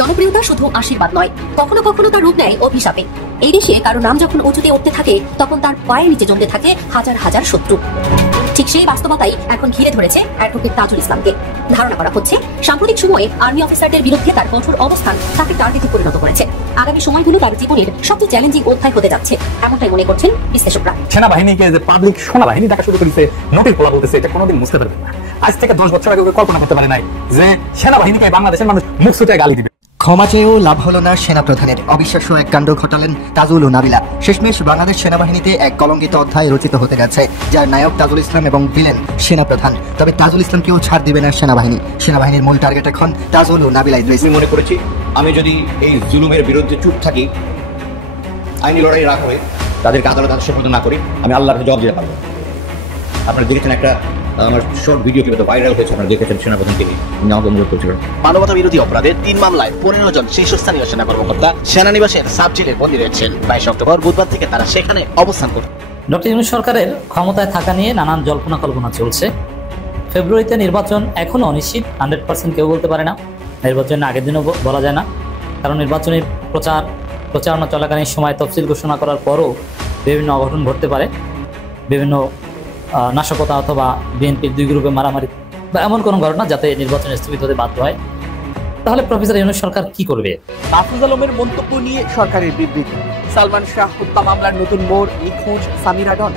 জনপ্রিয়তা শুধু আশীর্বাদ নয়, কখনো কখনো তার রূপ নেয় অভিশাপে। এই দেশে কারো নাম যখন উঁচুতে উঠতে থাকে, তখন তার পায়ের নিচে জমতে থাকে হাজার হাজার শত্রু। ঠিক সেই বাস্তবতাই এখন ঘিরে ধরেছে অ্যাডভোকেট তাজুল ইসলামকে। ধারণা করা হচ্ছে, সাম্প্রতিক সময়ে আর্মি অফিসারদের বিরুদ্ধে তার কঠোর অবস্থান তাকে টার্গেটে পরিণত করেছে। আগামী সময়গুলো তার জীবনের সবচেয়ে চ্যালেঞ্জিং অধ্যায় হতে যাচ্ছে, এমনটাই মনে করছেন বিশ্লেষকরা। সেনাবাহিনীকে যে পাবলিক সেনাবাহিনী দেখা শুরু করেছে, নোটিশ বলা বলতেছে, এটা কোনোদিন বুঝতে পারবে না। আজ থেকে 10 বছর আগে কল্পনা করতে পারে নাই যে সেনাবাহিনীকে বাংলাদেশের মানুষ মুখ ছুটে গালি দিবে। ক্ষমা চেয়েও লাভ হলো না সেনাপ্রধানের। অবিশ্বাস্য এক কাণ্ড ঘটালেন তাজুল ও নাবিলা। শেষমেশ বাংলাদেশ সেনাবাহিনীতে এক কলঙ্কিত অধ্যায় রচিত হতে যাচ্ছে, যার নায়ক তাজুল ইসলাম এবং ভিলেন সেনাপ্রধান। তবে তাজুল ইসলামকেও ছাড় দিবে না সেনাবাহিনী। সেনাবাহিনীর মূল টার্গেট এখন তাজুল ও নাবিলা ইদ্রিস। আমি মনে করেছি, আমি যদি এই জুলুমের বিরুদ্ধে চুপ থাকি, আইনি লড়াই রাখা হবে, তাদেরকে আদালত আদেশ না করি, আমি আল্লাহর জবাব দিতে পারবো। আপনারা দেখেছেন একটা আমার শর্ট ভিডিও কিন্তু ভাইরাল হয়েছে, আপনারা দেখেছেন সেনাপ্রধান তিনি আমাকে অনুরোধ করছিলেন মানবতা বিরোধী অপরাধে 3 মামলায় 15 জন শীর্ষস্থানীয় সেনা কর্মকর্তা সেনানিবাসের সাব জেলে বন্দী রয়েছেন। 22 অক্টোবর বুধবার থেকে তারা সেখানে অবস্থান করবে। ডক্টর ইউনূস সরকারের ক্ষমতায় থাকা নিয়ে নানান জল্পনা কল্পনা চলছে। ফেব্রুয়ারিতে নির্বাচন এখনো অনিশ্চিত, 100% কেউ বলতে পারে না। নির্বাচনের আগের দিনও বলা যায় না, কারণ নির্বাচনী প্রচারণা চলাকালীন সময় তফসিল ঘোষণা করার পরও বিভিন্ন অঘটন ঘটতে পারে। বিভিন্ন নাশকতা অথবা বিএনপির 2 গ্রুপে মারামারি বা এমন কোনো ঘটনা যাতে নির্বাচন স্থগিত হতে বাধ্য হয়। তাহলে প্রফেসর ইউনূস সরকার কি করবে? মাহফুজ আলমের মন্তব্য নিয়ে সরকারের বিবৃতি। সালমান শাহ হত্যা মামলার নতুন মোড়, নিখোঁজ সামিরা ডন।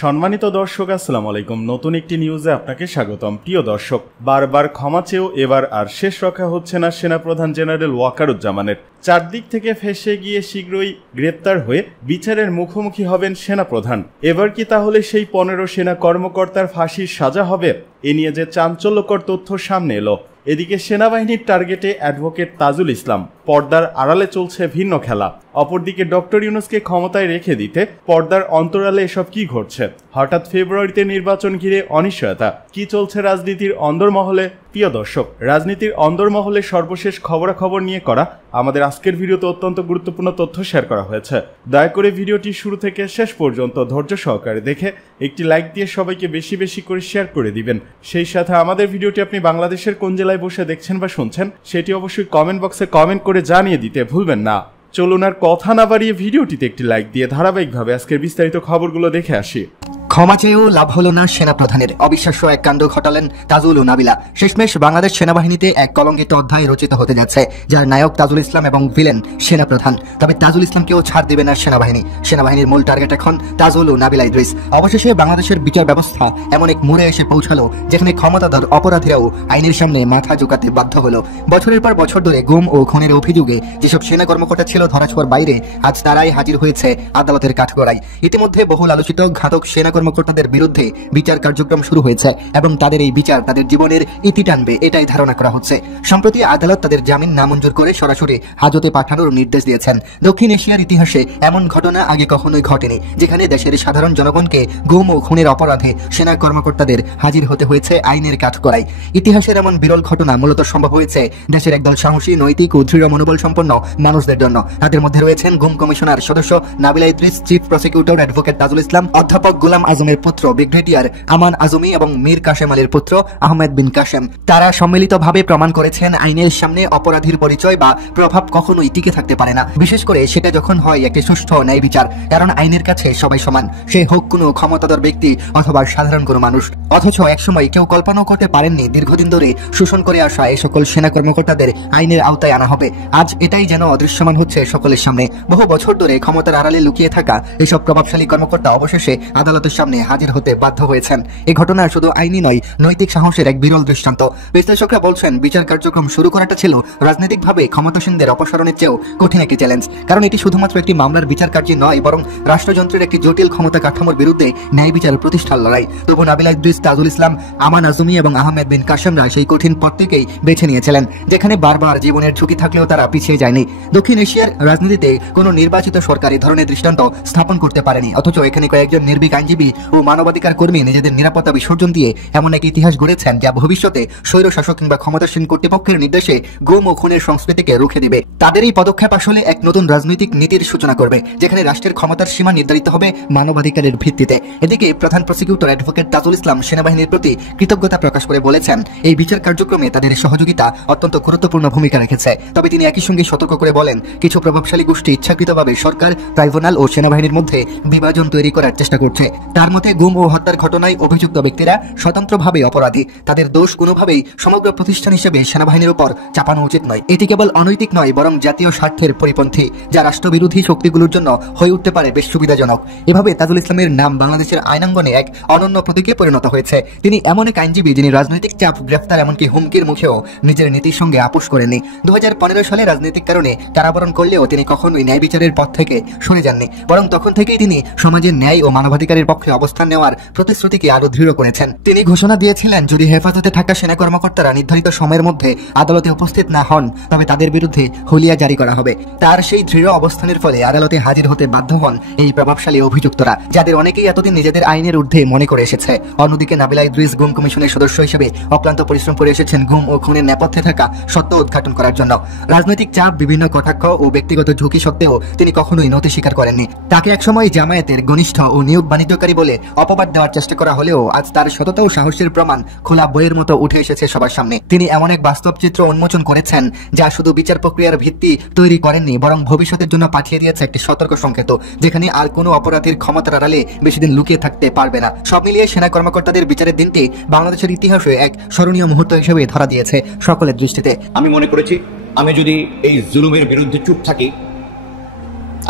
সম্মানিত দর্শক, আসসালামু আলাইকুম। নতুন একটি নিউজে আপনাকে স্বাগতম। প্রিয় দর্শক, বারবার ক্ষমা চেয়েও এবার আর শেষ রক্ষা হচ্ছে না সেনাপ্রধান জেনারেল ওয়াকারুজ্জামানের। চারদিক থেকে ফেঁসে গিয়ে শীঘ্রই গ্রেপ্তার হয়ে বিচারের মুখোমুখি হবেন সেনাপ্রধান। এবার কি তাহলে সেই 15 সেনা কর্মকর্তার ফাঁসির সাজা হবে? এ নিয়ে যে চাঞ্চল্যকর তথ্য সামনে এলো। এদিকে সেনাবাহিনীর টার্গেটে অ্যাডভোকেট তাজুল ইসলাম, পর্দার আড়ালে চলছে ভিন্ন খেলা। অপরদিকে ডক্টর ইউনূসকে ক্ষমতায় রেখে দিতে পর্দার অন্তরালে এসব কি ঘটছে? হঠাৎ ফেব্রুয়ারিতে নির্বাচন ঘিরে অনিশ্চয়তা, কি চলছে রাজনীতির অন্দরমহলে? প্রিয় দর্শক, রাজনীতির অন্দরমহলে সর্বশেষ খবরাখবর নিয়ে করা আমাদের আজকের ভিডিওতে অত্যন্ত গুরুত্বপূর্ণ তথ্য শেয়ার করা হয়েছে। দয়া করে ভিডিওটি শুরু থেকে শেষ পর্যন্ত ধৈর্য সহকারে দেখে একটি লাইক দিয়ে সবাইকে বেশি বেশি করে শেয়ার করে দিবেন। সেই সাথে আমাদের ভিডিওটি আপনি বাংলাদেশের কোন জেলায় বসে দেখছেন বা শুনছেন সেটি অবশ্যই কমেন্ট বক্সে কমেন্ট করে জানিয়ে দিতে ভুলবেন না। চলুন আর কথা না বাড়িয়ে ভিডিওটিতে একটি লাইক দিয়ে ধারাবাহিকভাবে আজকের বিস্তারিত খবরগুলো দেখে আসি। ক্ষমা চেয়েও লাভ হলো না সেনাপ্রধানের। অবিশ্বাস্য এক কাণ্ড ঘটালেন তাজুল ও নাবিলা। শেষমেশ বাংলাদেশ সেনাবাহিনীতে এক কলঙ্কিত অধ্যায় রচিত হতে যাচ্ছে, যার নায়ক তাজুল ইসলাম এবং ভিলেন সেনাপ্রধান। তবে তাজুল ইসলামকেও ছাড় দেবে না সেনাবাহিনী। সেনাবাহিনীর মূল টার্গেট এখন তাজুল ও নাবিলা ইদ্রিস। অবশেষে বাংলাদেশের বিচার ব্যবস্থা এমন এক মোড়ে এসে পৌঁছালো, যেখানে ক্ষমতাধর অপরাধীরাও আইনের সামনে মাথা ঝুঁকাতে বাধ্য হলো। বছরের পর বছর ধরে গুম ও খুনের অভিযোগে যেসব সেনা কর্মকর্তা ছিল ধরাছোঁয়ার বাইরে, আজ তারাই হাজির হয়েছে আদালতের কাঠগড়ায়। ইতিমধ্যে বহুল আলোচিত ঘাতক সেনা কর্মকর্তাদের বিরুদ্ধে বিচার কার্যক্রম শুরু হয়েছে এবং তাদের এই বিচার তাদের জীবনের ইতি টানবে, এটাই ধারণা করা হচ্ছে। সম্প্রতি আদালত তাদের জামিন নামঞ্জুর করে সরাসরি হাজতে পাঠানোর নির্দেশ দিয়েছেন। দক্ষিণ এশিয়ার ইতিহাসে এমন ঘটনা আগে কখনোই ঘটেনি, যেখানে দেশের সাধারণ জনগণকে গুম ও খুনের অপরাধে সেনা কর্মকর্তাদের হাজির হতে হয়েছে আইনের কাঠগড়ায়। ইতিহাসের এমন বিরল ঘটনা মূলত সম্ভব হয়েছে দেশের একদল সাহসী, নৈতিক ও দৃঢ় মনোবল সম্পন্ন মানুষদের জন্য। তাদের মধ্যে রয়েছেন গুম কমিশনার সদস্য Nabila Idris, chief prosecutor advocate Tajul Islam, অধ্যাপক গোলাম আজমের পুত্র ব্রিগেডিয়ার আমান আজমি এবং মীর কাশেম আলীর পুত্র আহমেদ বিন কাশেম। তারা সম্মিলিতভাবে প্রমাণ করেছেন আইনের সামনে অপরাধীর পরিচয় বা প্রভাব কখনোই টিকে থাকতে পারে না, বিশেষ করে সেটা যখন হয় একটি সুষ্ঠু ন্যায় বিচার। কারণ আইনের কাছে সবাই সমান, সে হোক কোনো ক্ষমতাধর ব্যক্তি অথবা সাধারণ কোনো মানুষ। অথচ একসময় কেউ কল্পনাও করতে পারেননি দীর্ঘদিন ধরে শোষণ করে আসা এই সকল সেনা কর্মকর্তাদের আইনের আওতায় আনা হবে। আজ এটাই যেন অদৃশ্যমান হচ্ছে সকলের সামনে। বহু বছর ধরে ক্ষমতার আড়ালে লুকিয়ে থাকা এসব প্রভাবশালী কর্মকর্তা অবশেষে আদালতের সামনে হাজির হতে বাধ্য হয়েছেন। এই ঘটনা শুধু আইনি নয়, নৈতিক সাহসের এক বিরল দৃষ্টান্ত। বিশ্লেষকরা বলছেন, বিচার কার্যক্রম শুরু করাটা ছিল রাজনৈতিকভাবে ক্ষমতাসীনদের অপসারণের চেয়েও কঠিন একটি চ্যালেঞ্জ। কারণ এটি শুধুমাত্র একটি মামলার বিচার কার্য নয়, বরং রাষ্ট্রযন্ত্রের একটি জটিল ক্ষমতা কাঠামোর বিরুদ্ধে ন্যায় বিচার প্রতিষ্ঠার লড়াই। তবু নাবিলা ইদ্রিস, তাজুল ইসলাম, আমান আজমি এবং আহমেদ বিন কাশেমরা সেই কঠিন পথ থেকেই বেছে নিয়েছিলেন, যেখানে বারবার জীবনের ঝুঁকি থাকলেও তারা পিছিয়ে যায়নি। দক্ষিণ এশিয়ার রাজনীতিতে কোনো নির্বাচিত সরকার এই ধরনের দৃষ্টান্ত স্থাপন করতে পারেনি, অথচ এখানে কয়েকজন নির্ভীক আইনজীবী ও মানবাধিকার কর্মী নিজেদের নিরাপত্তা বিসর্জন দিয়ে এমন এক ইতিহাস গড়েছেন যা ভবিষ্যতে স্বৈরশাসক কিংবা ক্ষমতাসীন কর্তৃপক্ষের নির্দেশে গুম ও খুনের সংস্কৃতিকে রুখে দেবে। তাদের এই পদক্ষেপ আসলে এক নতুন রাজনৈতিক নীতির সূচনা করবে, যেখানে রাষ্ট্রের ক্ষমতার সীমা নির্ধারিত হবে মানবাধিকারের ভিত্তিতে। এদিকে প্রধান প্রসিকিউটর অ্যাডভোকেট তাজুল ইসলাম সেনাবাহিনীর প্রতি কৃতজ্ঞতা প্রকাশ করে বলেছেন, এই বিচার কার্যক্রমে তাদের সহযোগিতা অত্যন্ত গুরুত্বপূর্ণ ভূমিকা রেখেছে। তবে তিনি একই সঙ্গে সতর্ক করে বলেন, কিছু প্রভাবশালী গোষ্ঠী ইচ্ছাকৃতভাবে সরকার, ট্রাইব্যুনাল ও সেনাবাহিনীর মধ্যে বিভাজন তৈরি করার চেষ্টা করছে। তার মতে গুম ও হত্যার ঘটনায় অভিযুক্ত ব্যক্তিরা স্বতন্ত্রভাবে অপরাধী, তাদের দোষ কোনোভাবেই সমগ্র প্রতিষ্ঠান হিসেবে সেনাবাহিনীর উপর চাপানো উচিত নয়। এটি কেবল অনৈতিক নয়, বরং জাতীয় স্বার্থের পরিপন্থী, যা রাষ্ট্রবিরোধী শক্তিগুলোর জন্য হয়ে উঠতে পারে বেশ সুবিধাজনক। এভাবে তাজুল ইসলামের নাম বাংলাদেশের আইনাঙ্গনে এক অনন্য প্রতীকে পরিণত হয়েছে। তিনি এমন এক আইনজীবী যিনি রাজনৈতিক চাপ, গ্রেফতার, এমনকি হুমকির মুখেও নিজের নীতির সঙ্গে আপোষ করেননি। 2015 সালে রাজনৈতিক কারণে কারাবরণ করলেও তিনি কখনোই ন্যায় বিচারের পথ থেকে সরে যাননি, বরং তখন থেকেই তিনি সমাজের ন্যায় ও মানবাধিকারের পক্ষে অবস্থান নেওয়ার প্রতিশ্রুতিকে আরো দৃঢ় করেছেন। তিনি ঘোষণা দিয়েছিলেন, যদি হেফাজতে থাকা সেনা কর্মকর্তারা নির্ধারিত সময়ের মধ্যে আদালতে উপস্থিত না হন, তবে তাদের বিরুদ্ধে হুলিয়া জারি করা হবে। তার সেই দৃঢ় অবস্থানের ফলে আদালতে হাজির হতে বাধ্য হন এই প্রভাবশালী অভিযুক্তরা, যাদের অনেকেই এতদিন নিজেদের আইনের ঊর্ধ্বে মনে করে এসেছে। অন্যদিকে নাবিলা ইদ্রিস গুম কমিশনের সদস্য হিসেবে অক্লান্ত পরিশ্রম করে এসেছেন গুম ও খুনের নেপথ্যে থাকা সত্য উদ্ঘাটন করার জন্য। রাজনৈতিক চাপ, বিভিন্ন কটাক্ষ ও ব্যক্তিগত ঝুঁকি সত্ত্বেও তিনি কখনোই নতি স্বীকার করেননি। তাকে একসময় জামায়াতের ঘনিষ্ঠ ও নিয়োগ বাণিজ্যকারী বলে অপবাদ দেওয়ার চেষ্টা করা হলেও আজ তার সততা ও সাহসের প্রমাণ খোলা বইয়ের মতো উঠে এসেছে সবার সামনে। তিনি এমন এক বাস্তব চিত্র উন্মোচন করেছেন যা শুধু বিচার প্রক্রিয়ার ভিত্তি তৈরি করেননি, বরং ভবিষ্যতের জন্য পাঠিয়ে দিয়েছে একটি সতর্ক সংকেত, যেখানে আর কোনো অপরাধীর ক্ষমতার আড়ালে বেশি দিন লুকিয়ে থাকতে পারবে না। সব মিলিয়ে সেনা কর্মকর্তাদের বিচারের দিনটি বাংলাদেশের ইতিহাসে এক স্মরণীয় মুহূর্ত হিসেবে ধরা দিয়েছে সকলের দৃষ্টিতে। আমি মনে করেছি, আমি যদি এই জুলুমের বিরুদ্ধে চুপ থাকি,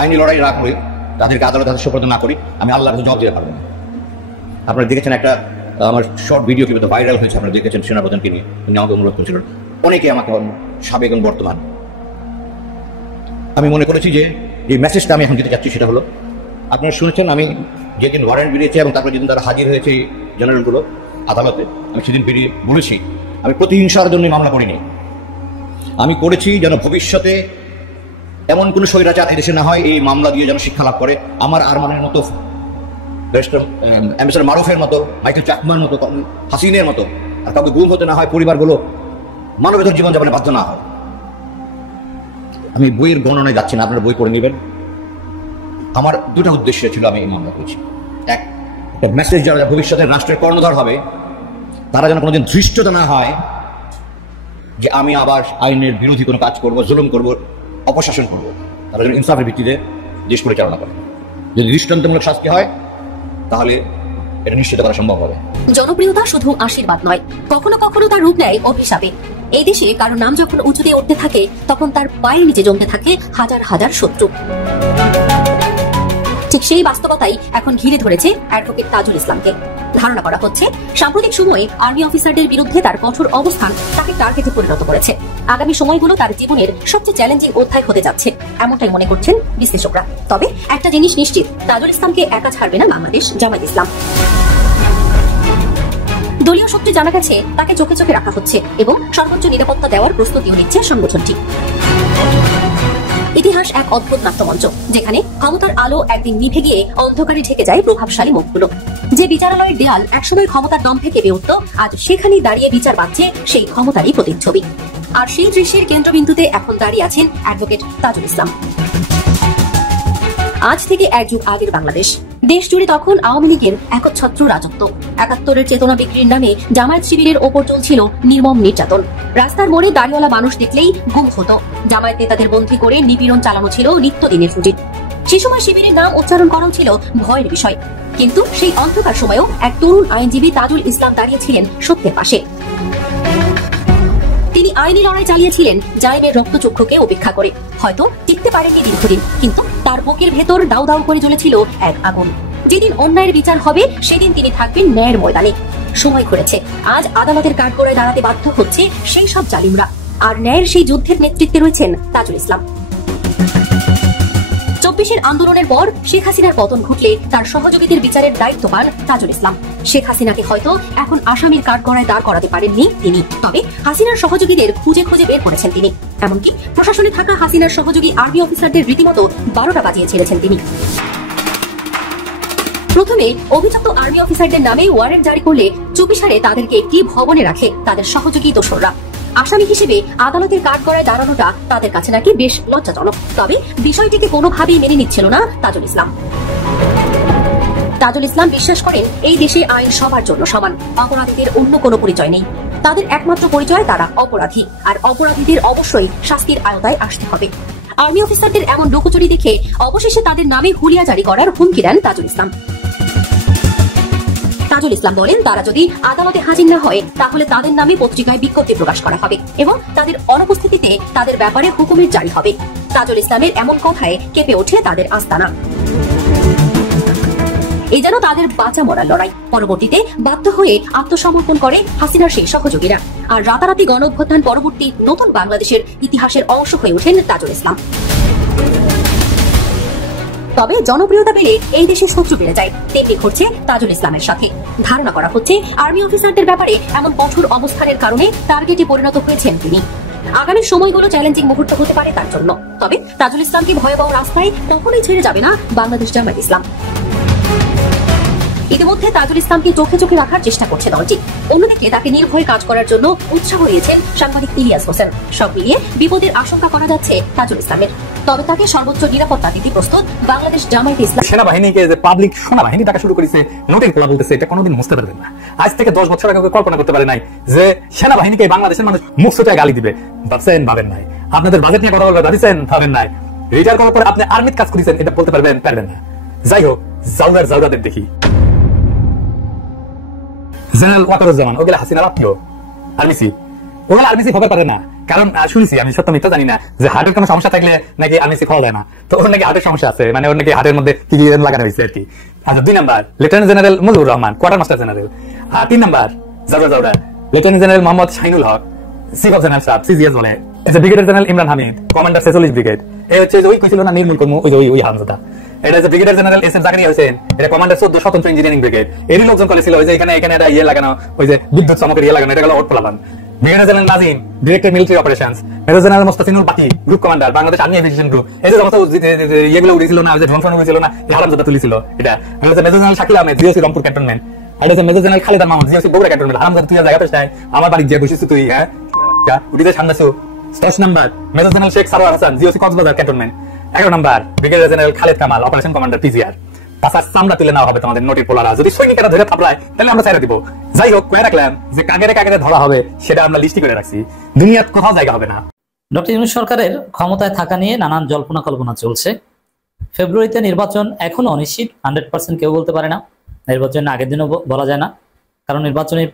আইনি লড়াই না করি, তাদেরকে আদালতে সোপর্দ না করি, আমি আল্লাহর কাছে জবাব দিতে পারবো না। আপনারা দেখেছেন একটা আমার শর্ট ভিডিও কিন্তু ভাইরাল হয়েছে, আপনারা দেখেছেন সেনাপ্রধানকে নিয়ে, উনি আমাকে অনুরোধ করেছিলেন, অনেকে আমাকে সাবেক এবং বর্তমান। আমি মনে করেছি যে মেসেজটা আমি এখন দিতে চাচ্ছি সেটা হলো, আপনারা শুনেছেন আমি যেদিন ওয়ারেন্ট বেরিয়েছে এবং তারপরে যেদিন তারা হাজির হয়েছে জেনারেলগুলো আদালতে, আমি সেদিন বেরিয়ে বলেছি আমি প্রতিহিংসার জন্য মামলা করিনি। আমি করেছি যেন ভবিষ্যতে এমন কোনো স্বৈরাচার এদেশে না হয়, এই মামলা দিয়ে যেন শিক্ষা লাভ করে। আমার আরমানের মতো, অ্যাম্বাসেডর মারুফের মতো, মাইকেল চাকমার মতো, হাসিনের মতো আর কাউকে গুম হতে না হয়, পরিবারগুলো মানবেতর জীবনযাপনে বাধ্য না হয়। আমি বইয়ের গণনায় যাচ্ছি না, আপনারা বই পড়ে নেবেন। আমার দুটো উদ্দেশ্য ছিল আমি এই মামলা করেছি। একটা মেসেজ যারা ভবিষ্যতে রাষ্ট্রের কর্ণধার হবে, তারা যেন কোনোদিন ধৃষ্টতা না হয় যে আমি আবার আইনের বিরোধী কোনো কাজ করব, জুলুম করব, অপশাসন করব। তারা যেন ইনসাফের ভিত্তিতে দেশ পরিচালনা করে। যদি দৃষ্টান্তমূলক শাস্তি হয়, তাহলে এটা নিশ্চিত করা সম্ভব হবে। জনপ্রিয়তা শুধু আশীর্বাদ নয়, কখনো কখনো তার রূপ নেয় অভিশাপে। এই দেশে কারো নাম যখন উঁচুতে উঠতে থাকে, তখন তার পায়ের নিচে জমতে থাকে হাজার হাজার শত্রু। ঠিক সেই বাস্তবতাই এখন ঘিরে ধরেছে অ্যাডভোকেট তাজুল ইসলামকে। ধারণা করা হচ্ছে, সাম্প্রতিক সময়ে আর্মি অফিসারদের বিরুদ্ধে তার কঠোর অবস্থান তাকে টার্গেটে পরিণত করেছে। আগামী সময়গুলো তার জীবনের সবচেয়ে চ্যালেঞ্জিং অধ্যায় হতে যাচ্ছে, এমনটাই মনে করছেন বিশ্লেষকরা। তবে একটা জিনিস নিশ্চিত, তাজুল ইসলামকে একা ছাড়বে না বাংলাদেশ জামায়াত ইসলাম। দলীয় সূত্রে জানা গেছে, তাকে চোখে চোখে রাখা হচ্ছে এবং সর্বোচ্চ নিরাপত্তা দেওয়ার প্রস্তুতিও নিচ্ছে সংগঠনটি। ইতিহাস এক অদ্ভুত নাট্যমঞ্চ, যেখানে ক্ষমতার আলো একদিন নিভে গিয়ে অন্ধকারে ঢেকে যায় প্রভাবশালী মুখগুলো। যে বিচারালয়ের দেয়াল একসময় ক্ষমতার দম্ভে কেঁপে উঠত, আজ সেখানেই দাঁড়িয়ে বিচার পাচ্ছে সেই ক্ষমতারই প্রতিচ্ছবি। আর সেই দৃশ্যের কেন্দ্রবিন্দুতে এখন দাঁড়িয়ে আছেন অ্যাডভোকেট তাজুল ইসলাম। আজ থেকে এক যুগ আগের বাংলাদেশ, দেশ জুড়ে তখন আওয়ামী লীগের একচ্ছত্র রাজত্ব। ৭১-এর চেতনা বিক্রির নামে জামায়াত শিবিরের ওপর চলছিল নির্মম নির্যাতন। রাস্তার মোড়ে দাড়িওয়ালা মানুষ দেখলেই গুম হতো। জামায়াত নেতাদের বন্দী করে নিপীড়ন চালানো ছিল নিত্যদিনের রুটিন। সে সময় শিবিরের নাম উচ্চারণ করাও ছিল ভয়ের বিষয়। কিন্তু সেই অন্ধকার সময়েও এক তরুণ আইনজীবী তাজুল ইসলাম দাঁড়িয়েছিলেন সত্যের পাশে। তিনি আইনি লড়াই চালিয়েছিলেন জায়েবের রক্তচক্ষুকে উপেক্ষা করে। হয়তো টিকতে পারেননি দীর্ঘদিন, কিন্তু তার বুকের ভেতর দাউ দাউ করে জ্বলেছিল এক আগুন। যেদিন অন্যায়ের বিচার হবে, সেদিন তিনি থাকবেন ন্যায়ের ময়দানে। সময় ঘুরেছে, আজ আদালতের কাঠগড়ায় দাঁড়াতে বাধ্য হচ্ছে সেই সব জালিমরা। আর ন্যায়ের সেই যুদ্ধের নেতৃত্বে রয়েছেন তাজুল ইসলাম। ২৪-এর আন্দোলনের পর শেখ হাসিনার পতন ঘটলে তার সহযোগীদের বিচারের দায়িত্ব পান তাজুল ইসলাম। শেখ হাসিনাকে হয়তো এখন আসামির কাঠগড়ায় দাঁড় করাতে পারেননি তিনি, তবে হাসিনার সহযোগীদের খুঁজে খুঁজে বের করেছেন তিনি। এমনকি প্রশাসনে থাকা হাসিনার সহযোগী আর্মি অফিসারদের রীতিমতো 12টা বাজিয়ে ছেড়েছেন তিনি। প্রথমে অভিযুক্ত আর্মি অফিসারদের নামে ওয়ারেন্ট জারি করলে চুপিসারে তাদেরকে একটি ভবনে রাখে তাদের সহযোগী দোসররা। আসামি হিসেবে আদালতের কাঠগড়ায় দাঁড়ানোটা তাদের কাছে নাকি বেশ লজ্জাজনক। তবে বিষয়টিকে কোনোভাবেই মেনে নিচ্ছিল না তাজুল ইসলাম। তাজুল ইসলাম বিশ্বাস করেন এই দেশে আইন সবার জন্য সমান, অপরাধীদের অন্য কোনো পরিচয় নেই। তাদের একমাত্র পরিচয় তারা অপরাধী, আর অপরাধীদের অবশ্যই শাস্তির আওতায় আসতে হবে। আর্মি অফিসারদের এমন লুকোচুরি দেখে অবশেষে তাদের নামে হুলিয়া জারি করার হুমকি দেন তাজুল ইসলাম। তাজুল ইসলাম বলেন, তারা যদি আদালতে হাজির না হয় তাহলে তাদের নামে পত্রিকায় বিজ্ঞপ্তি প্রকাশ করা হবে এবং তাদের অনুপস্থিতিতে তাদের ব্যাপারে হুকুমের জারি হবে। তাজুল ইসলামের এমন কথায় কেঁপে ওঠে তাদের আস্তানা। এই যেন তাদের বাঁচা মরার লড়াই। পরবর্তীতে বাধ্য হয়ে আত্মসমর্পণ করে হাসিনার সেই সহযোগীরা, আর রাতারাতি গণ অভ্যুত্থান পরবর্তী নতুন বাংলাদেশের ইতিহাসের অংশ হয়ে ওঠেন তাজুল ইসলাম। তবে জনপ্রিয়তা পেলে এই দেশে শত্রু বেড়ে যায়, তেমনি ঘটছে তাজুল ইসলামের সাথে। ধারণা করা হচ্ছে আর্মি অফিসারদের ব্যাপারে এমন কঠোর অবস্থানের কারণে টার্গেটে পরিণত হয়েছেন তিনি। আগামী সময়গুলো চ্যালেঞ্জিং মুহূর্ত হতে পারে তার জন্য। তবে তাজুল ইসলামকে ভয়াবহ রাস্তায় কখনোই ছেড়ে যাবে না বাংলাদেশ জামায়াত ইসলাম। ইতিমধ্যে তাজুল ইসলামকে চোখে চোখে রাখার চেষ্টা করছে দলটি। অন্যদিকে তাকে নির্ভয়ে কাজ করার জন্য উৎসাহ দিয়েছেন সাংবাদিক ইলিয়াস হোসেন। সব মিলিয়ে বিপদের আশঙ্কা করা যাচ্ছে তাজুল ইসলামের। তবে তাকে সর্বোচ্চ নিরাপত্তা দিতে প্রস্তুত বাংলাদেশ জামায়াত ইসলাম। সেনাবাহিনীকে যে পাবলিক সেনাবাহিনী ডাকা শুরু করেছে, নোটের খোলা বলতেছে, এটা কোনোদিন বুঝতে পারবেন না। আজ থেকে 10 বছর আগে কল্পনা করতে পারে নাই যে সেনাবাহিনীকে বাংলাদেশের মানুষ মুখ ছুটায় গালি দিবে। ভাবছেন? ভাবেন নাই। আপনাদের বাজেট নিয়ে কথা বলবে, ভাবছেন? ভাবেন নাই। রিটায়ার করার পরে আপনি আর্মিতে কাজ করেছেন, এটা বলতে পারবেন? পারবেন না। যাই হোক, জাউদাদের দেখি। জেনারেল ওয়াকারুজ্জামান, ওগুলা হাসিনার আত্মীয় আর্মিসি। ওগুলা আর্মিসি হবে পারে না, কারণ শুনেছি, আমি সত্য মিথ্যা জানি না, যে হার্টের কোনো সমস্যা থাকলে নাকি আর্মিসি খাওয়া যায় না। তো ওর নাকি হার্টের সমস্যা আছে, মানে ওর নাকি হার্টের মধ্যে কি লাগানো হয়েছে আর কি। আচ্ছা, 2 number lieutenant general Mujibur Rahman, quarter master general. 3 number জাউদা lieutenant general Mohammad Shahinul Haque, chief of general staff, CGS বলে। Brigadier general Imran Hamid, commander 46 brigade. এই হচ্ছে ওই কইছিল না নির্মূল কর্ম, ওই হামজাদা। এটা যে brigadier general S M Zakaria Hossain, এটা কমান্ডার 14 স্বতন্ত্র ইঞ্জিনিয়ারিং ব্রিগেড। এরই লোকজন করেছিল ওই যে এখানে এটা লাগানো, ওই যে বিদ্যুৎ চমকের লাগানো, এটা হলো ওটপলাবান। Brigadier general Nazim, director military operations. Major general Mostafinul Baki, group commander, Bangladesh army aviation group. এই যে সমস্ত ইয়েগুলো উড়েছিল না, যে ধ্বংস হয়েছিল না, এই হারামজাদা তুলেছিল। এটা major general Shakil Ahmed, GOC Rangpur cantonment. আর এটা major general Khalid Mahmud, GOC Bogura cantonment. হারামজাদা তুই জায়গা পেছ নাই, আমার বাড়ি যে বসেছিস তুই, হ্যাঁ উঠিতে সামনেছো। 10 number major general Sheikh Sarwar Hasan, GOC Cox's Bazar cantonment. 11 number brigadier general Khaled Kamal, operation commander PGR. তাছাড়া চামড়া তুলে নেওয়া হবে তোমাদের নোটির পোলারা। যদি সৈনিকেরা ধরে থাপড়ায় তাহলে আমরা ছেড়ে দিব। যাই হোক, কয়ে রাখলাম যে কাগেরে ধরা হবে, সেটা আমরা লিস্টি করে রাখছি। দুনিয়ার কোথাও জায়গা হবে না। ডক্টর ইউনূস সরকারের ক্ষমতায় থাকা নিয়ে নানান জল্পনা কল্পনা চলছে। ফেব্রুয়ারিতে নির্বাচন এখনো অনিশ্চিত, 100% কেউ বলতে পারে না। নির্বাচনের আগের দিনও বলা যায় না, কারণ নির্বাচনী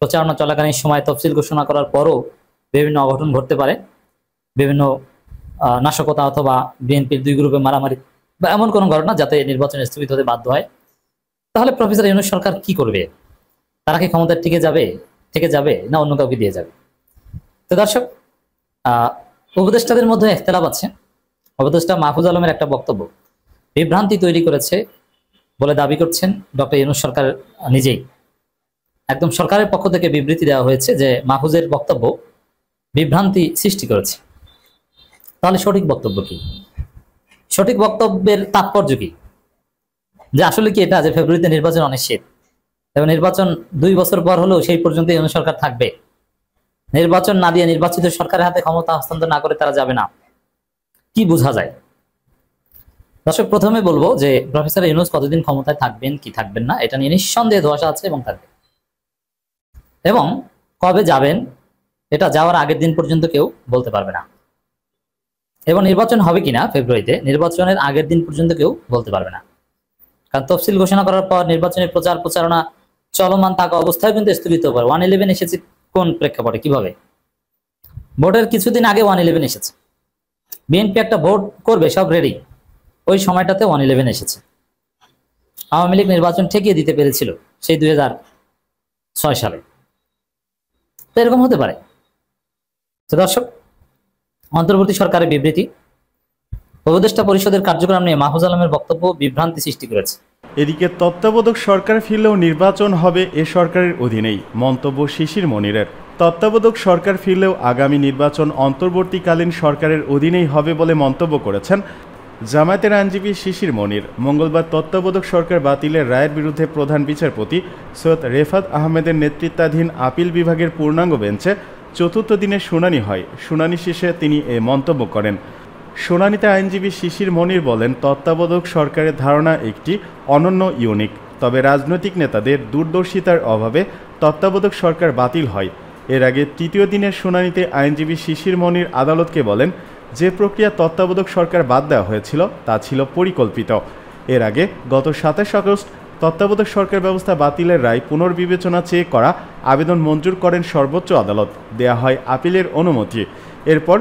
প্রচারণা চলাকালীন সময় তফসিল ঘোষণা করার পরও বিভিন্ন অঘটন ঘটতে পারে। বিভিন্ন নাশকতা অথবা বিএনপির 2 গ্রুপে মারামারি বা এমন কোনো ঘটনা যাতে নির্বাচন স্থগিত হতে বাধ্য হয়। তাহলে প্রফেসর ইউনূস সরকার কি করবে? তারা কি ক্ষমতায় থেকে যাবে না অন্য কাউকে দিয়ে যাবে? তো দর্শক, উপদেষ্টাদের মধ্যে ইখতিলাফ আছে। উপদেষ্টা মাহফুজ আলমের একটা বক্তব্য বিভ্রান্তি তৈরি করেছে বলে দাবি করছেন ডক্টর ইউনূস সরকার নিজেই। একদম সরকারের পক্ষ থেকে বিবৃতি দেওয়া হয়েছে যে মাহফুজের বক্তব্য বিভ্রান্তি সৃষ্টি করেছে। তাহলে সঠিক বক্তব্য কি? সঠিক বক্তব্যের তাৎপর্য কি? যে আসলে কি এটা যে ফেব্রুয়ারিতে নির্বাচন অনিশ্চিত এবং নির্বাচন 2 বছর পর হলেও সেই পর্যন্ত ইউনূস সরকার থাকবে, নির্বাচন না দিয়ে নির্বাচিত সরকারের হাতে ক্ষমতা হস্তান্তর না করে তারা যাবে না, কি বোঝা যায়? দর্শক, প্রথমে বলবো যে প্রফেসর ইউনূস কতদিন ক্ষমতায় থাকবেন কি থাকবেন না এটা নিয়ে নিঃসন্দেহে ধোঁয়াশা আছে এবং থাকবে। এবং কবে যাবেন এটা যাওয়ার আগের দিন পর্যন্ত কেউ বলতে পারবে না। এবং নির্বাচন হবে কিনা ফেব্রুয়ারিতে, নির্বাচনের আগের দিন পর্যন্ত কেউ বলতে পারবে না। কারণ তফসিল ঘোষণা করার পর নির্বাচনের প্রচারণা চলমান থাকা অবস্থায় কিন্তু স্থগিত করে। 111 এসেছে কোন প্রেক্ষাপটে, কিভাবে? ভোটের কিছুদিন আগে 111 এসেছে। বিএনপি একটা ভোট করবে, সব রেডি, ওই সময়টাতে 111 এসেছে। আওয়ামী লীগ নির্বাচন ঠেকিয়ে দিতে পেরেছিল সেই 2006 সালে। তো এরকম হতে পারে। তো দর্শক, অন্তর্বর্তী সরকারের বিবৃতি, উপদেষ্টা পরিষদের কার্যক্রম নিয়ে মাহফুজ আলমের বক্তব্য বিভ্রান্তি সৃষ্টি করেছে। এদিকে তত্ত্বাবধায়ক সরকার ফিরলেও নির্বাচন হবে এ সরকারের অধীনেই, মন্তব্য শিশির মনিরের। তত্ত্বাবধায়ক সরকার ফিরলেও আগামী নির্বাচন অন্তর্বর্তীকালীন সরকারের অধীনেই হবে বলে মন্তব্য করেছেন জামায়াতের আইনজীবী শিশির মনির। মঙ্গলবার তত্ত্বাবধায়ক সরকার বাতিলের রায়ের বিরুদ্ধে প্রধান বিচারপতি সৈয়দ রেফাত আহমেদের নেতৃত্বাধীন আপিল বিভাগের পূর্ণাঙ্গ বেঞ্চে চতুর্থ দিনের শুনানি হয়। শুনানি শেষে তিনি এ মন্তব্য করেন। শুনানিতে আইনজীবী শিশির মনির বলেন, তত্ত্বাবধায়ক সরকারের ধারণা একটি অনন্য ইউনিক, তবে রাজনৈতিক নেতাদের দূরদর্শিতার অভাবে তত্ত্বাবধায়ক সরকার বাতিল হয়। এর আগে তৃতীয় দিনের শুনানিতে আইনজীবী শিশির মনির আদালতকে বলেন, যে প্রক্রিয়া তত্ত্বাবধায়ক সরকার বাদ দেওয়া হয়েছিল তা ছিল পরিকল্পিত। এর আগে গত 27 আগস্ট তত্ত্বাবধায়ক সরকার ব্যবস্থা বাতিলের রায় পুনর্বিবেচনা চেয়ে করা আবেদন মঞ্জুর করেন সর্বোচ্চ আদালত। দেয়া হয় আপিলের অনুমতি। এরপর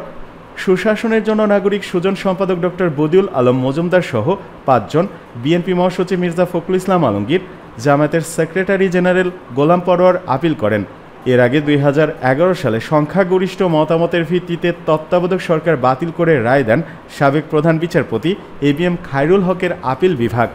সুশাসনের জন্য নাগরিক সুজন সম্পাদক ডক্টর বদিউল আলম মজুমদার সহ 5 জন, বিএনপি মহাসচিব মির্জা ফখরুল ইসলাম আলমগীর, জামায়াতের সেক্রেটারি জেনারেল গোলাম পরোয়ার আপিল করেন। এর আগে 2011 সালে সংখ্যাগরিষ্ঠ মতামতের ভিত্তিতে তত্ত্বাবধায়ক সরকার বাতিল করে রায় দেন সাবেক প্রধান বিচারপতি ABM খায়রুল হকের আপিল বিভাগ।